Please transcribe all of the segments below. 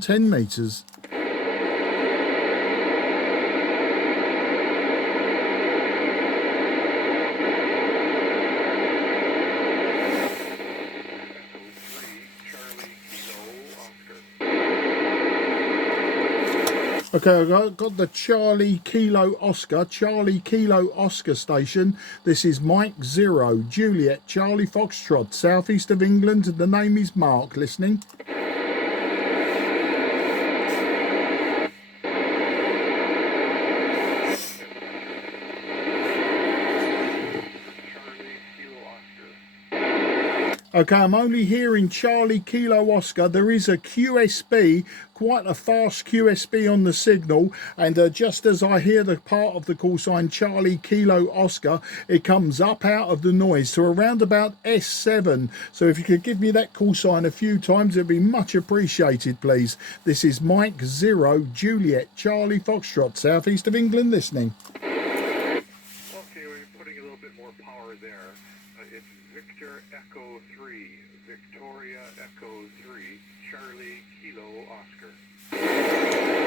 10 meters. Okay, I've got the Charlie Kilo Oscar station. This is Mike 0, Juliet, Charlie Foxtrot, southeast of England. The name is Mark, listening. Okay, I'm only hearing Charlie Kilo Oscar. There is a QSB, quite a fast QSB on the signal, and just as I hear the part of the call sign Charlie Kilo Oscar, it comes up out of the noise to around about S7. So if you could give me that call sign a few times, it'd be much appreciated, please. This is Mike 0, Juliet, Charlie Foxtrot, southeast of England, listening. Okay, we're putting a little bit more power there. It's Victor Echo 3, Victoria Echo 3, Charlie Kilo Oscar.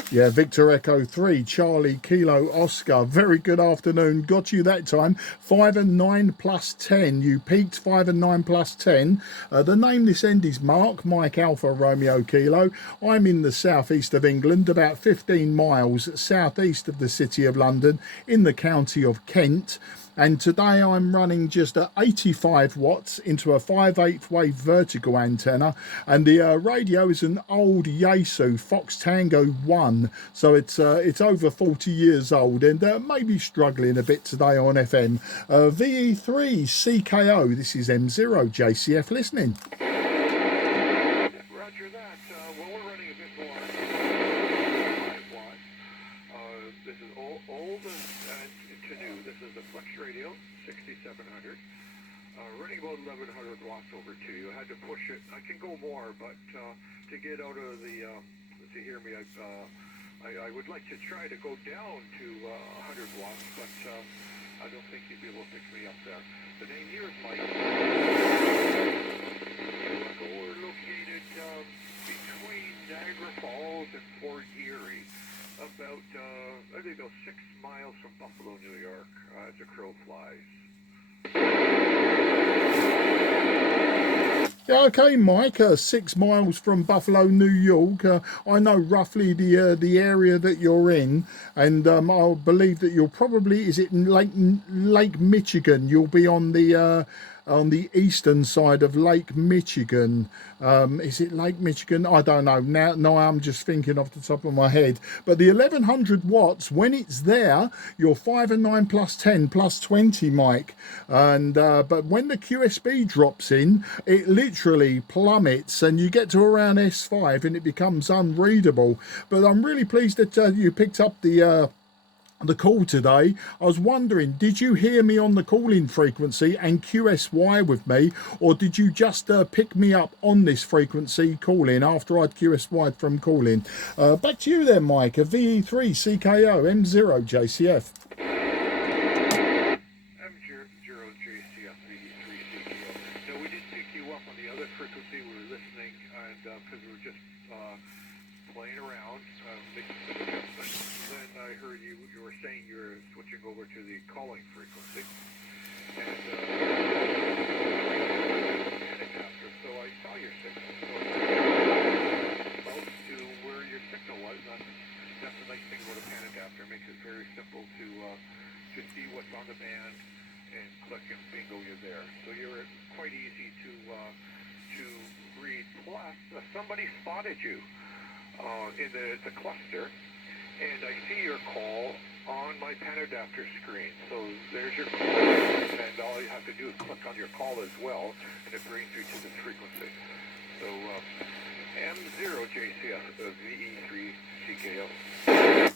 Yeah, Victor Echo 3, Charlie Kilo Oscar. Very good afternoon. Got you that time. 5 and 9 plus 10. You peaked 5 and 9 plus 10. The name this end is Mark, Mike Alpha Romeo Kilo. I'm in the southeast of England, about 15 miles southeast of the city of London, in the county of Kent. And today I'm running just 85 watts into a 5/8 wave vertical antenna, and the radio is an old Yaesu Fox Tango 1, so it's over 40 years old, and maybe struggling a bit today on FM. VE3CKO, this is M0 JCF listening. Roger that. Well, we're running a bit more 5 watts. This is old and to new. This is the Flex Radio 6700. Running about 1100 watts over to you. I had to push it. I can go more, but to get out of the to hear me, I would like to try to go down to 100 watts, but I don't think you'd be able to pick me up there. The name here is Mike. We're located between Niagara Falls and Fort Erie, about I think about 6 miles from Buffalo, New York, as a crow flies. Yeah, okay, Mike. 6 miles from Buffalo, New York. I know roughly the area that you're in, and I believe that you're probably, is it Lake Michigan? You'll be on the eastern side of Lake Michigan. Is it Lake Michigan? I don't know. Now I'm just thinking off the top of my head. But the 1100 watts, when it's there, you're 5 and 9 plus 10 plus 20, Mike. And but when the QSB drops in, it literally plummets, and you get to around S5 and it becomes unreadable. But I'm really pleased that you picked up the call today. I was wondering, did you hear me on the call-in frequency and QSY with me, or did you just pick me up on this frequency call-in after I'd QSY'd from call-in? Back to you then, Mike. VE3CKO M0 JCF. M0 JCF VE3CKO. No, we did pick you up on the other frequency. We were listening, and because we were just playing around, making some adjustments. Then I heard you were saying you were switching over to the calling frequency, and after, so I saw your signal. So close to where your signal was. That's the nice thing about a pan adapter. It makes it very simple to see what's on the band and click and bingo, you're there. So you're quite easy to read. Plus, somebody spotted you in the cluster, and I see your call on my pan adapter screen. So there's your call, and all you have to do is click on your call as well, and it brings you to the frequency. So M0 JCF VE3CKO.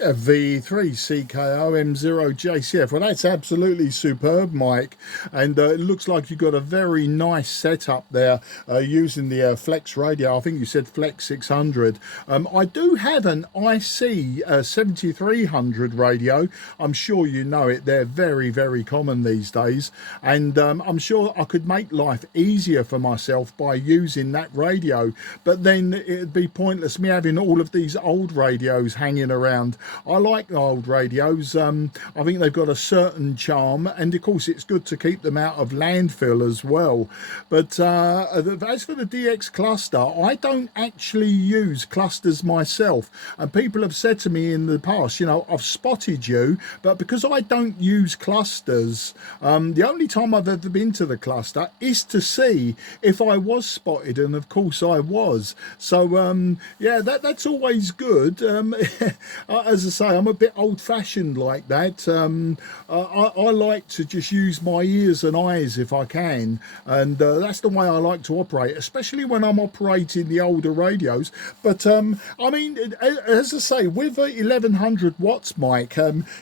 A VE3CKO M0JCF. Well, that's absolutely superb, Mike. And it looks like you've got a very nice setup there using the Flex radio. I think you said Flex 600. I do have an IC 7300 radio. I'm sure you know it. They're very, very common these days. And I'm sure I could make life easier for myself by using that radio. But then it'd be pointless me having all of these old radios hanging around. I like the old radios. I think they've got a certain charm, and of course it's good to keep them out of landfill as well. But as for the DX cluster, I don't actually use clusters myself, and people have said to me in the past, you know, I've spotted you, but because I don't use clusters, the only time I've ever been to the cluster is to see if I was spotted, and of course I was. So yeah, that's always good. As I say, I'm a bit old-fashioned like that. I like to just use my ears and eyes if I can, and that's the way I like to operate, especially when I'm operating the older radios. But I mean, as I say, with 1100 watts, Mike,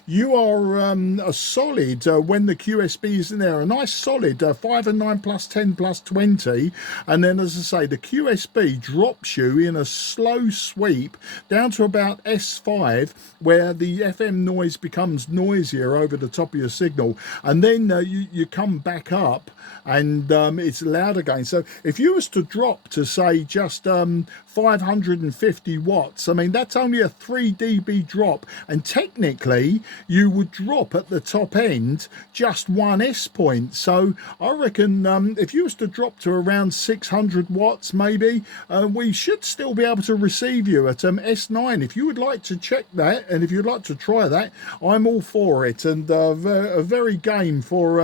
you are a solid when the QSB is in there, a nice solid 5 and 9 plus 10 plus 20, and then as I say, the QSB drops you in a slow sweep down to about S5, where the FM noise becomes noisier over the top of your signal, and then you come back up and it's loud again. So if you was to drop to say just 550 watts, I mean that's only a 3 dB drop, and technically you would drop at the top end just 1 S point. So I reckon if you was to drop to around 600 watts maybe, we should still be able to receive you at S9. If you would like to check that, and if you'd like to try that, I'm all for it, and very game for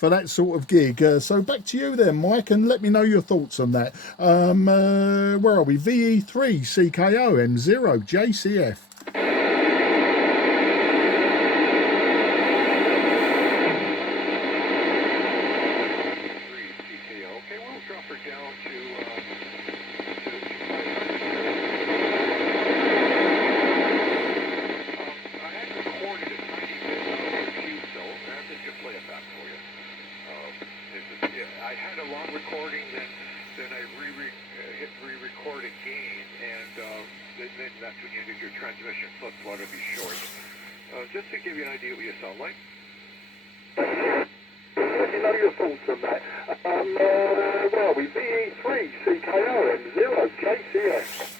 that sort of gig. So back to you then, Mike, and let me know your thoughts on that. Where are we? VE3CKO M0JCF. Okay, we'll drop her down to I had recorded a tiny bit of QSO, and I'm just going to play it back for you. I had a long recording, then I hit re-record again, and then that's when you did your transmission flip, so it'll be short. Just to give you an idea what you sound like. Let me know your thoughts on that. Where are we? VE3CKO M0JCF.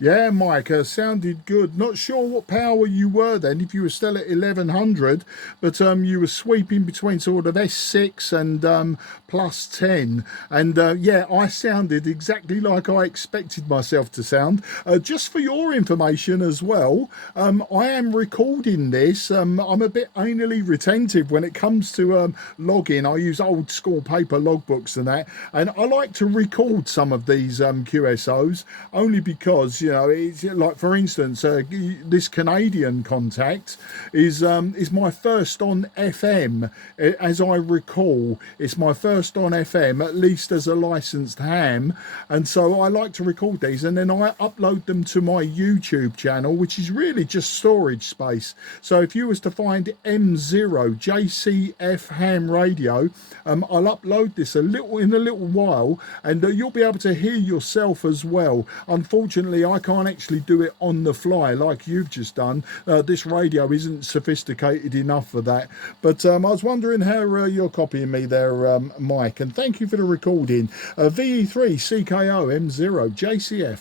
Yeah, Mike, sounded good. Not sure what power you were then, if you were still at 1100, but you were sweeping between sort of S6 and plus 10. And yeah, I sounded exactly like I expected myself to sound. Just for your information as well, I am recording this. I'm a bit anally retentive when it comes to logging. I use old school paper logbooks and that, and I like to record some of these QSOs only because, you know, it's like, for instance, this Canadian contact is my first on FM. As I recall, it's my first on FM, at least as a licensed ham, and so I like to record these, and then I upload them to my YouTube channel, which is really just storage space. So if you was to find M0JCF ham radio, I'll upload this in a little while, and you'll be able to hear yourself as well. Unfortunately, I can't actually do it on the fly like you've just done. This radio isn't sophisticated enough for that. But I was wondering how you're copying me there, Mike, and thank you for the recording. VE3CKO M0JCF.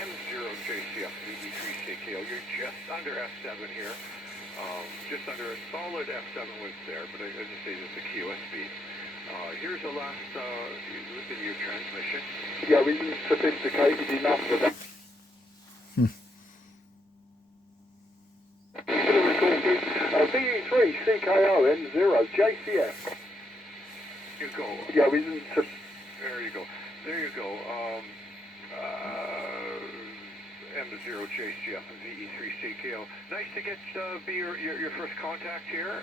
M0JCF VE3CKO. You're just under F7 here. Just under a solid F7 was there, but as I say, this is a QSB. Here's the last look at your transmission. Yeah, we isn't sophisticated enough for that. VE3CKO M0JCF. You go. Yeah, we isn't. There you go. There you go. M0JCF and VE3CKO. Nice to get be your first contact here.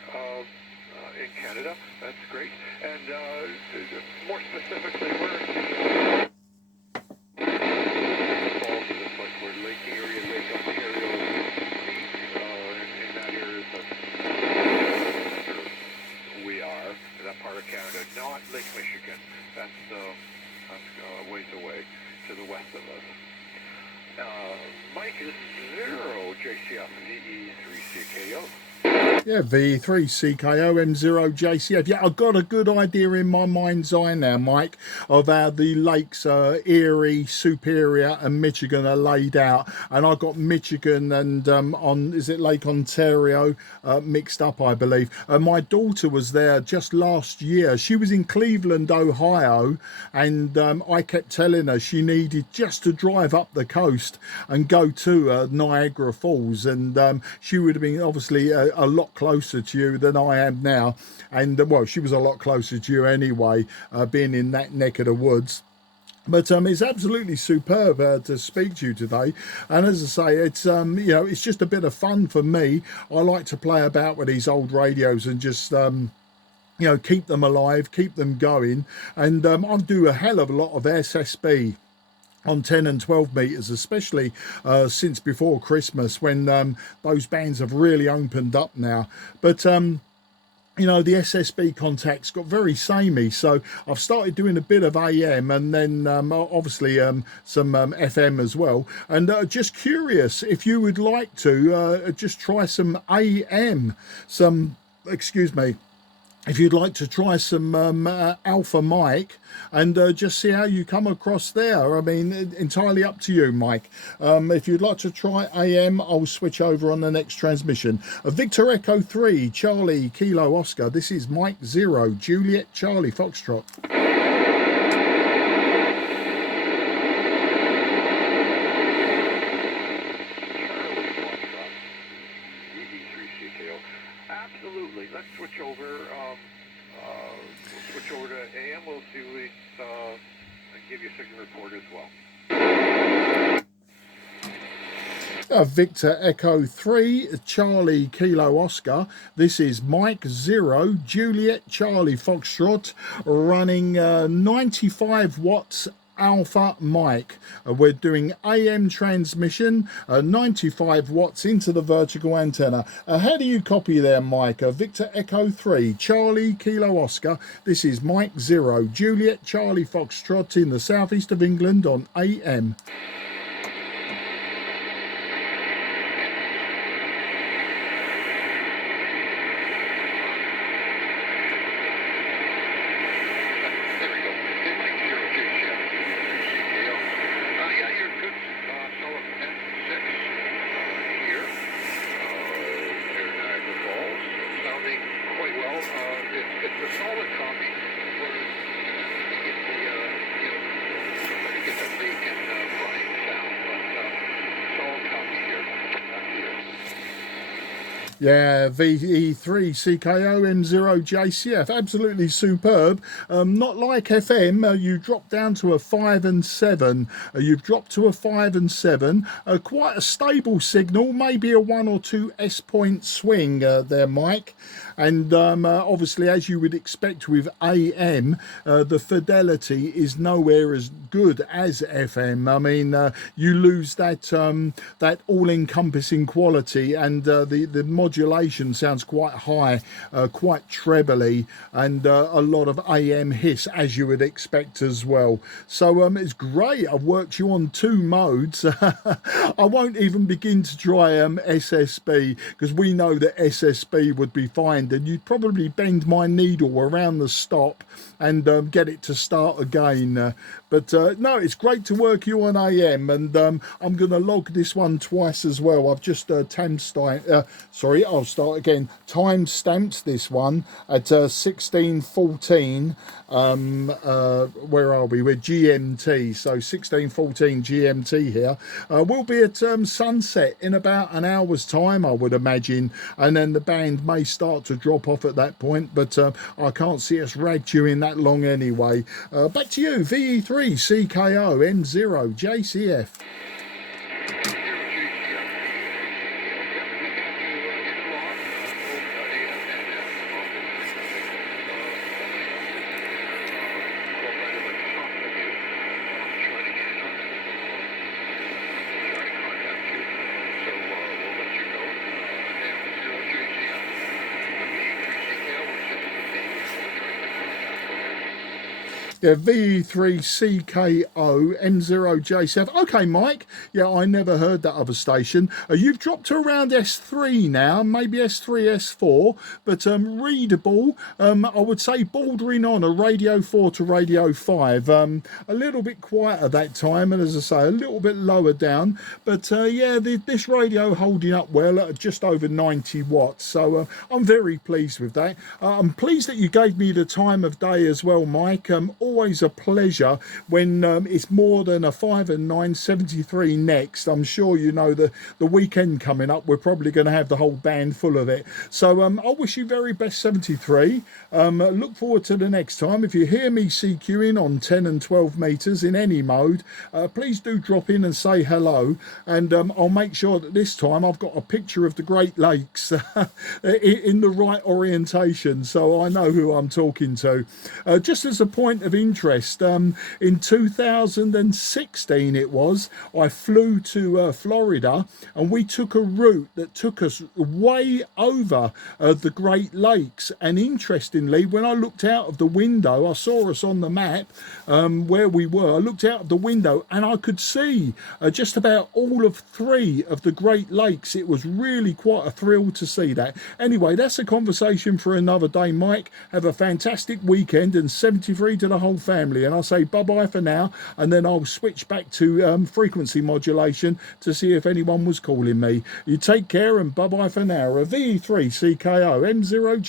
In Canada, that's great. And more specifically, where Michigan. That's a ways away to the west of us. Mike is 0 JCF VE3CKO. Yeah, VE3CKO M0JCF. Yeah, I've got a good idea in my mind's eye now, Mike, of how the lakes Erie, Superior and Michigan are laid out. And I got Michigan and is it Lake Ontario mixed up, I believe. My daughter was there just last year. She was in Cleveland, Ohio, and I kept telling her she needed just to drive up the coast and go to Niagara Falls. And she would have been obviously a lot closer to you than I am now, and well, she was a lot closer to you anyway, being in that neck of the woods. But it's absolutely superb to speak to you today, and as I say, it's you know, it's just a bit of fun for me. I like to play about with these old radios and just you know, keep them alive, keep them going, and I do a hell of a lot of SSB on 10 and 12 meters, especially since before Christmas, when those bands have really opened up now. But you know, the SSB contacts got very samey, so I've started doing a bit of AM and then obviously some FM as well. And just curious if you would like to just try some AM, excuse me, if you'd like to try some Alpha Mike and just see how you come across there. I mean, entirely up to you, Mike. If you'd like to try AM, I'll switch over on the next transmission. Victor Echo 3, Charlie, Kilo Oscar. This is Mike 0, Juliet, Charlie, Foxtrot. Absolutely. Let's switch over. We'll switch over to AM. We'll see what and give you a signal report as well. Victor Echo 3, Charlie, Kilo Oscar. This is Mike 0, Juliet, Charlie, Foxtrot, running 95 watts Alpha Mike. We're doing AM transmission, 95 watts into the vertical antenna. How do you copy there, Mike? Victor Echo 3, Charlie, Kilo Oscar. This is Mike 0, Juliet, Charlie, Foxtrot in the southeast of England on AM. Yeah, VE3CKO M0JCF, absolutely superb. Not like FM, you drop down to a 5 and 7. You've dropped to a 5 and 7. Quite a stable signal, maybe a 1 or 2 S-point swing there, Mike. And obviously, as you would expect with AM, the fidelity is nowhere as good as FM. I mean, you lose that that all-encompassing quality, and the modulation sounds quite high, quite trebly, and a lot of AM hiss, as you would expect as well. So it's great. I've worked you on 2 modes. I won't even begin to try SSB, because we know that SSB would be fine, and you'd probably bend my needle around the stop and get it to start again. But no, it's great to work you on AM, and I'm going to log this one twice as well. I've just sorry, I'll start again. Time stamped this one at 16:14. Where are we? We're GMT, so 16:14 GMT here. We'll be at sunset in about an hour's time, I would imagine, and then the band may start to drop off at that point, but I can't see us ragged you in that long anyway. Back to you, VE3CKO M0JCF. Yeah, VE3CKO M0J7. Okay, Mike. Yeah, I never heard that other station. You've dropped to around S3 now, maybe S3, S4, but readable. I would say bordering on a Radio 4 to Radio 5. A little bit quieter that time, and as I say, a little bit lower down. But yeah, this radio holding up well at just over 90 watts. So I'm very pleased with that. I'm pleased that you gave me the time of day as well, Mike. Always a pleasure when it's more than a 5 and 9 73 next. I'm sure you know the weekend coming up, we're probably going to have the whole band full of it. So I wish you very best 73. Look forward to the next time. If you hear me CQing on 10 and 12 meters in any mode, please do drop in and say hello, and I'll make sure that this time I've got a picture of the Great Lakes in the right orientation, so I know who I'm talking to. Just as a point of interest, in 2016 it was, I flew to Florida, and we took a route that took us way over the Great Lakes. And interestingly, when I looked out of the window, I saw us on the map where we were. I looked out of the window and I could see just about all of 3 of the Great Lakes. It was really quite a thrill to see that. Anyway, that's a conversation for another day, Mike. Have a fantastic weekend, and 73 to the whole family. And I'll say bye-bye for now, and then I'll switch back to frequency modulation to see if anyone was calling me. You take care, and bye-bye for now. A VE3CKO M0G.